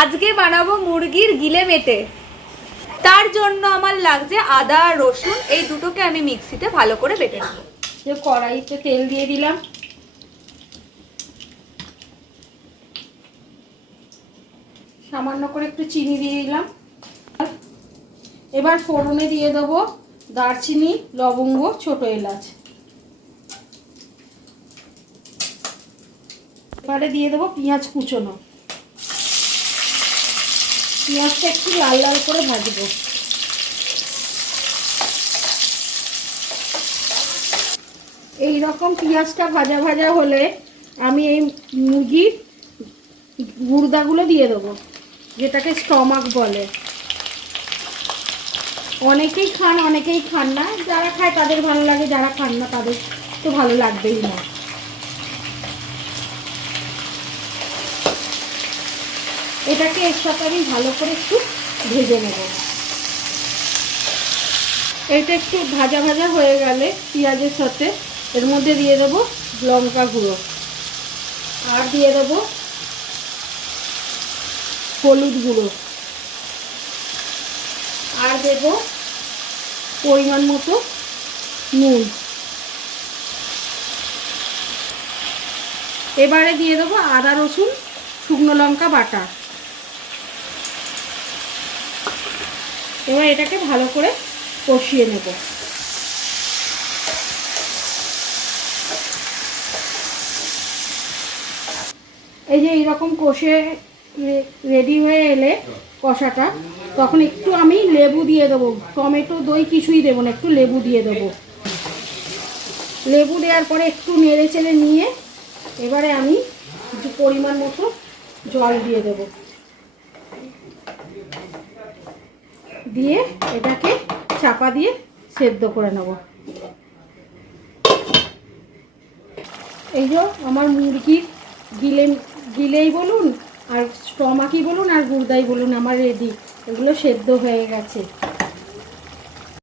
আজকে বানাবো মুরগির গিলে মেটে। তার জন্য আমার লাগছে আদা আর রসুন, এই দুটোকে আমি মিক্সিতে ভালো করে বেটে নেব। কড়াইতে তেল দিয়ে দিলাম, সামান্য করে একটু চিনি দিয়ে দিলাম। এবার ফোড়নে দিয়ে দেবো দারচিনি, লবঙ্গ, ছোট এলাচ। এবারে দিয়ে দেবো পেঁয়াজ কুচোনো। পেঁয়াজটা একটু লাল লাল করে ভাজবো। এই রকম পেঁয়াজটা ভাজা ভাজা হলে আমি এই মুরগির গুর্দাগুলো দিয়ে দেবো, যেটাকে স্টমাক বলে। অনেকেই খান, অনেকেই খান না। যারা খায় তাদের ভালো লাগে, যারা খান না তাদের তো ভালো লাগবেই না। এটাকে এর সাথে আমি ভালো করে একটু ভেজে নেব। এটা একটু ভাজা ভাজা হয়ে গেলে পেঁয়াজের সাথে এর মধ্যে দিয়ে দেবো লঙ্কা গুঁড়ো, আর দিয়ে দেবো হলুদ গুঁড়ো, আর দেব পরিমাণ মতো নুন। এবারে দিয়ে দেবো আদা রসুন শুকনো লঙ্কা বাটা। এবার এটাকে ভালো করে কষিয়ে নেব। এই যে এইরকম কষে রেডি হয়ে এলে কষাটা, তখন একটু আমি লেবু দিয়ে দেবো। টমেটো দই কিছুই দেবো না, একটু লেবু দিয়ে দেবো। লেবু দেওয়ার পরে একটু নেড়ে চেড়ে নিয়ে এবারে আমি কিছু পরিমাণ মতো জল দিয়ে দেবো। দিয়ে এটাকে চাপা দিয়ে সেদ্ধ করে নেব। এই যে আমার মুরগির গিলেই বলুন আর স্টমাকই বলুন আর গুর্দাই বলুন আমার রেডি। এগুলো সেদ্ধ হয়ে গেছে।